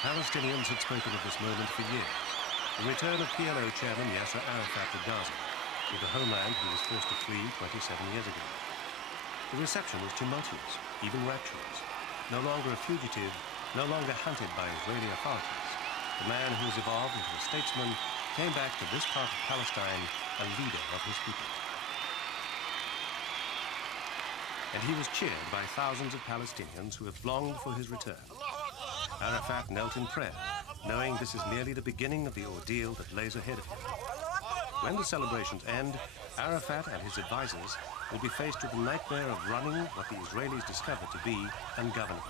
Palestinians had spoken of this moment for years. The return of PLO Chairman Yasser Arafat to Gaza, to the homeland he was forced to flee 27 years ago. The reception was tumultuous, even rapturous. No longer a fugitive, no longer hunted by Israeli authorities, the man who has evolved into a statesman came back to this part of Palestine a leader of his people. And he was cheered by thousands of Palestinians who have longed for his return. Arafat knelt in prayer, knowing this is merely the beginning of the ordeal that lays ahead of him. When the celebrations end, Arafat and his advisors will be faced with the nightmare of running what the Israelis discover to be ungovernable.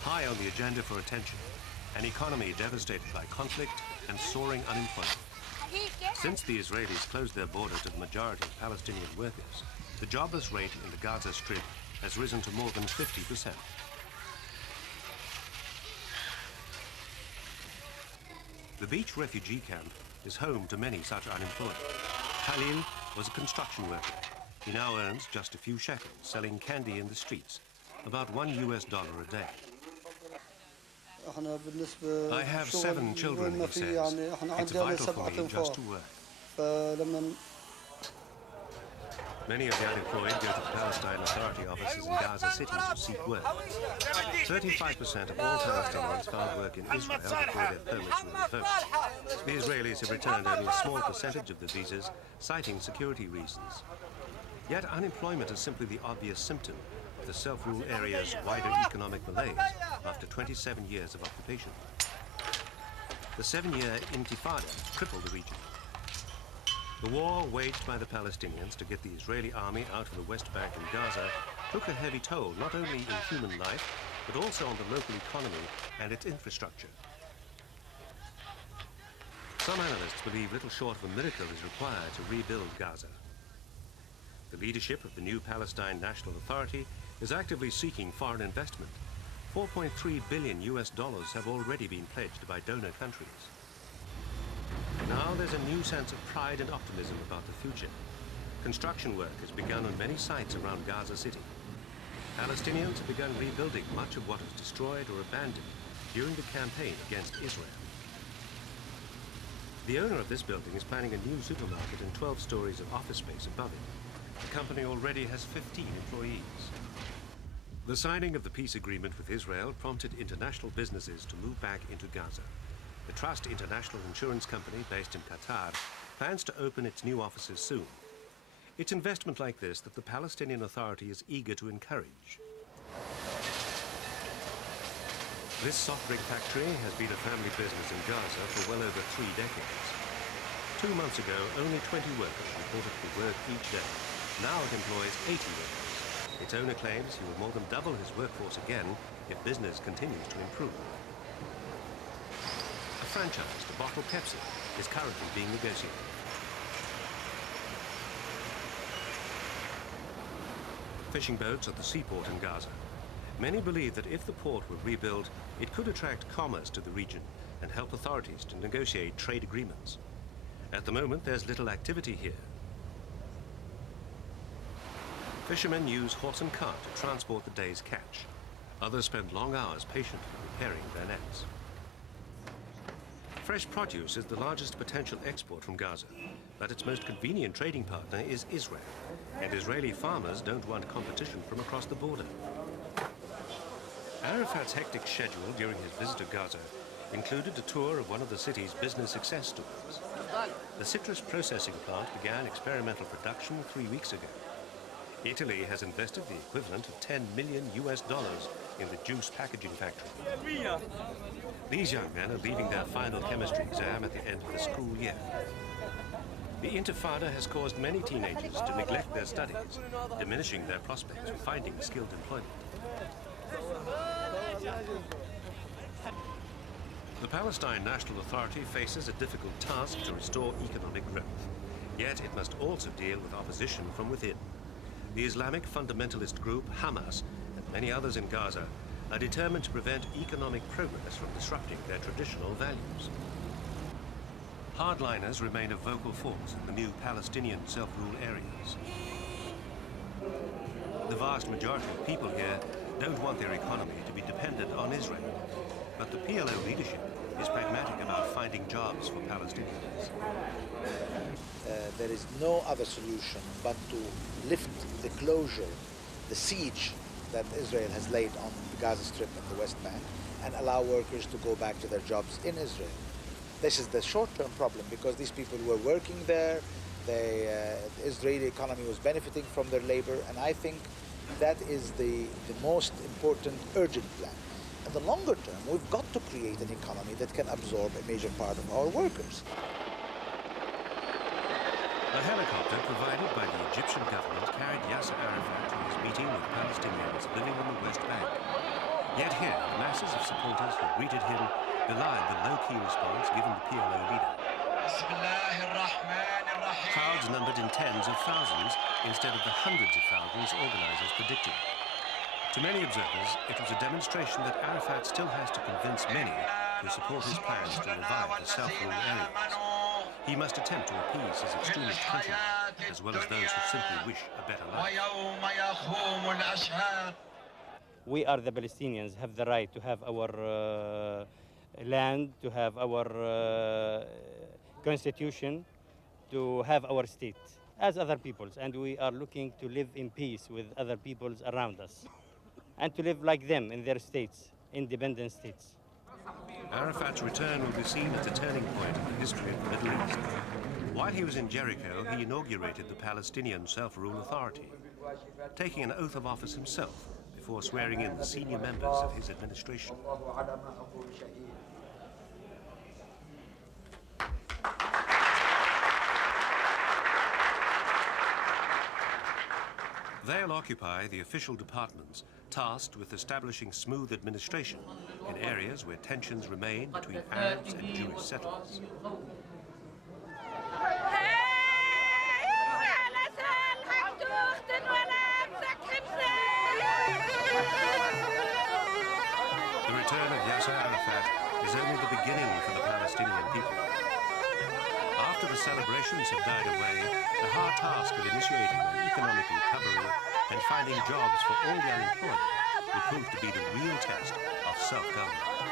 High on the agenda for attention, an economy devastated by conflict and soaring unemployment. Since the Israelis closed their border to the majority of Palestinian workers, the jobless rate in the Gaza Strip has risen to more than 50%. The beach refugee camp is home to many such unemployed. Khalil was a construction worker. He now earns just a few shekels selling candy in the streets, about $1 a day. I have 7 children, he says. It's vital for me just to work. Many of the unemployed go to the Palestine Authority offices in Gaza City to seek work. 35% of all Palestinians found work in Israel before their permits were revoked. The Israelis have returned only a small percentage of the visas, citing security reasons. Yet unemployment is simply the obvious symptom of the self-rule area's wider economic malaise after 27 years of occupation. The 7-year intifada crippled the region. The war waged by the Palestinians to get the Israeli army out of the West Bank and Gaza took a heavy toll not only in human life, but also on the local economy and its infrastructure. Some analysts believe little short of a miracle is required to rebuild Gaza. The leadership of the new Palestine National Authority is actively seeking foreign investment. $4.3 billion have already been pledged by donor countries. Now there's a new sense of pride and optimism about the future. Construction work has begun on many sites around Gaza City. Palestinians have begun rebuilding much of what was destroyed or abandoned during the campaign against Israel. The owner of this building is planning a new supermarket and 12 stories of office space above it. The company already has 15 employees. The signing of the peace agreement with Israel prompted international businesses to move back into Gaza. The Trust International Insurance Company, based in Qatar, plans to open its new offices soon. It's investment like this that the Palestinian Authority is eager to encourage. This soft drink factory has been a family business in Gaza for well over 3 decades. 2 months ago, only 20 workers reported to work each day. Now it employs 80 workers. Its owner claims he will more than double his workforce again if business continues to improve. A franchise to bottle Pepsi is currently being negotiated. Fishing boats at the seaport in Gaza. Many believe that if the port were rebuilt, it could attract commerce to the region and help authorities to negotiate trade agreements. At the moment, there's little activity here. Fishermen use horse and cart to transport the day's catch. Others spend long hours patiently repairing their nets. Fresh produce is the largest potential export from Gaza, but its most convenient trading partner is Israel, and Israeli farmers don't want competition from across the border. Arafat's hectic schedule during his visit to Gaza included a tour of one of the city's business success stories. The citrus processing plant began experimental production 3 weeks ago. Italy has invested the equivalent of $10 million in the juice packaging factory. These young men are leaving their final chemistry exam at the end of the school year. The Intifada has caused many teenagers to neglect their studies, diminishing their prospects of finding skilled employment. The Palestine National Authority faces a difficult task to restore economic growth. Yet it must also deal with opposition from within. The Islamic fundamentalist group Hamas and many others in Gaza are determined to prevent economic progress from disrupting their traditional values. Hardliners remain a vocal force in the new Palestinian self-rule areas. The vast majority of people here don't want their economy to be dependent on Israel. But the PLO leadership is pragmatic about finding jobs for Palestinians. There is no other solution but to lift the closure, the siege that Israel has laid on the Gaza Strip and the West Bank, and allow workers to go back to their jobs in Israel. This is the short-term problem because these people were working there, the Israeli economy was benefiting from their labor, and I think that is the most important urgent plan. In the longer term, we've got to create an economy that can absorb a major part of our workers. A helicopter provided by the Egyptian government carried Yasser Arafat to his meeting with Palestinians living in the West Bank. Yet here, the masses of supporters who greeted him belied the low-key response given the PLO leader. Crowds numbered in tens of thousands instead of the hundreds of thousands organizers predicted. To many observers, it was a demonstration that Arafat still has to convince many to support his plans to revive the self-rule areas. He must attempt to appease his extremist countrymen, as well as those who simply wish a better life. We are the Palestinians, have the right to have our land, to have our constitution, to have our state as other peoples, and we are looking to live in peace with other peoples around us and to live like them in their states, independent states. Arafat's return will be seen as a turning point in the history of the Middle East. While he was in Jericho, he inaugurated the Palestinian Self-Rule Authority, taking an oath of office himself before swearing in the senior members of his administration. They'll occupy the official departments tasked with establishing smooth administration in areas where tensions remain between Arabs and Jewish settlers. The return of Yasser Arafat is only the beginning for the Palestinian people. After the celebrations have died away, the hard task of initiating an economic recovery and finding jobs for all the unemployed will prove to be the real test of self-government.